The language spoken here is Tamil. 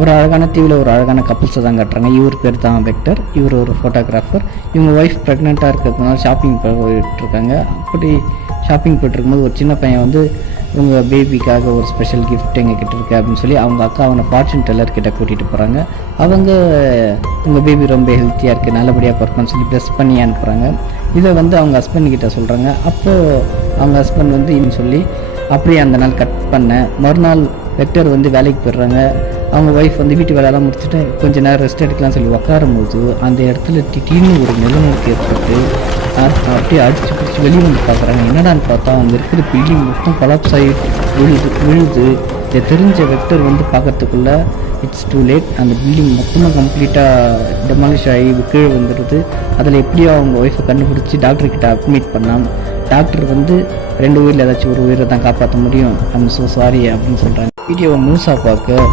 ஒரு அழகான தீவில் ஒரு அழகான கப்புள்ஸை தான் காட்டுறாங்க. இவர் பேர் தான் வெக்டர், இவர் ஒரு ஃபோட்டோகிராஃபர். இவங்க ஒய்ஃப் ப்ரெக்னெண்ட்டாக இருக்கிறதுனால ஷாப்பிங் போயிட்டுருக்காங்க. அப்படி ஷாப்பிங் போய்ட்டுருக்கும்போது ஒரு சின்ன பையன் வந்து இவங்க பேபிக்காக ஒரு ஸ்பெஷல் கிஃப்ட் எங்ககிட்ட இருக்குது அப்படின்னு சொல்லி அவங்க அக்கா அவனை ஃபார்ச்சூன் டெல்லர்கிட்ட கூட்டிகிட்டு போகிறாங்க. அவங்க உங்கள் பேபி ரொம்ப ஹெல்த்தியாக இருக்குது, நல்லபடியாக பிறக்குன்னு சொல்லி ப்ளஸ் பண்ணி அனுப்புகிறாங்க. இதை வந்து அவங்க ஹஸ்பண்ட்கிட்ட சொல்கிறாங்க. அப்போது அவங்க ஹஸ்பண்ட் வந்து இன்னும் சொல்லி அப்படியே அந்த நாள் கட் பண்ண மறுநாள் வெக்டர் வந்து வேலைக்கு போயிடுறாங்க. அவங்க ஒய்ஃப் வந்து வீட்டு வேலையெல்லாம் முடிச்சுட்டு கொஞ்சம் நேரம் ரெஸ்ட் எடுக்கலாம்னு சொல்லி உட்காரும்போது அந்த இடத்துல திடீர்னு ஒரு நிலநடுக்கம் ஏற்பட்டு அப்படியே அடிச்சு பிடிச்சி வெளியே வந்து பார்க்குறாங்க. என்னடான்னு பார்த்தா அவங்க இருக்கிற பில்டிங் மொத்தம் கொலாப்ஸ் ஆகி விழுது. இதை தெரிஞ்ச வெக்டர் வந்து பார்க்கறதுக்குள்ளே இட்ஸ் டூ லேட். அந்த பில்டிங் மொத்தமாக கம்ப்ளீட்டாக டெமாலிஷ் ஆகி கீழே வந்துடுது. அதில் எப்படியோ அவங்க ஒய்ஃபை கண்டுபிடிச்சி டாக்டர்கிட்ட அட்மிட் பண்ணலாம். டாக்டர் வந்து 2 உயிரில் ஏதாச்சும் ஒரு உயிரை தான் காப்பாற்ற முடியும், ஐம் ஸோ சாரி அப்படின்னு சொல்கிறாங்க. வீடியோவை முழுசாக பார்க்க